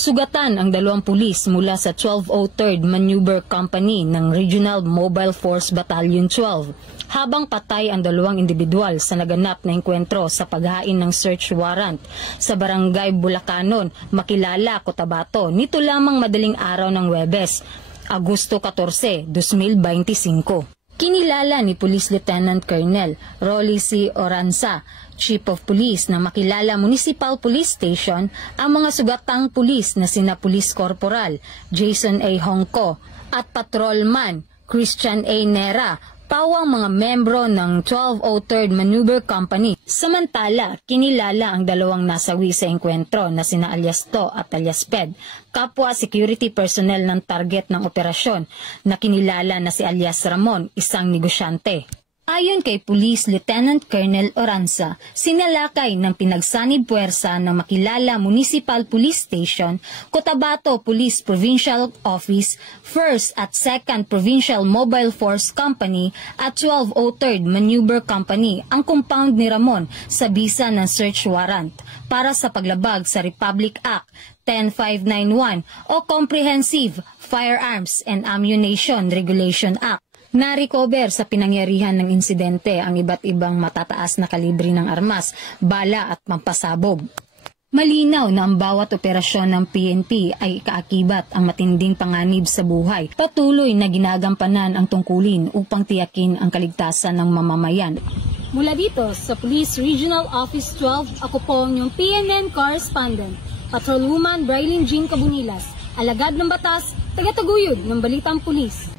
Sugatan ang 2 pulis mula sa 1203rd Maneuver Company ng Regional Mobile Force Battalion 12, habang patay ang 2 individual sa naganap na engkwentro sa paghain ng search warrant sa Barangay Bulacanon, Makilala, Cotabato, nito lamang madaling araw ng Huwebes, Agosto 14, 2025. Kinilala ni Police Lieutenant Colonel Rolly C. Oranza, Chief of Police ng Makilala Municipal Police Station, ang mga sugatang pulis na sina Police Corporal Jason A. Hongko at Patrolman Christian A. Nera, pawang mga membro ng 1203rd Maneuver Company. Samantala, kinilala ang 2 nasawi sa engkwentro na sina alias To at alias Ped, kapwa security personnel ng target ng operasyon, na kinilala na si alias Ramon, isang negosyante. Ayon kay Police Lieutenant Colonel Oranza, sinalakay ng pinagsanib puwersa ng Makilala Municipal Police Station, Cotabato Police Provincial Office, 1st at 2nd Provincial Mobile Force Company at 1203rd Maneuver Company ang compound ni Ramon sa bisa ng search warrant para sa paglabag sa Republic Act 10591 o Comprehensive Firearms and Ammunition Regulation Act. Na-recover sa pinangyarihan ng insidente ang iba't ibang matataas na kalibre ng armas, bala at pampasabog. Malinaw na ang bawat operasyon ng PNP ay ikaakibat ang matinding panganib sa buhay. Patuloy na ginagampanan ang tungkulin upang tiyakin ang kaligtasan ng mamamayan. Mula dito sa Police Regional Office 12, ako po ang inyong PNN Correspondent, Patrolwoman Brailyn Jean Cabunilas, alagad ng batas, taga-taguyod ng Balitang Pulis.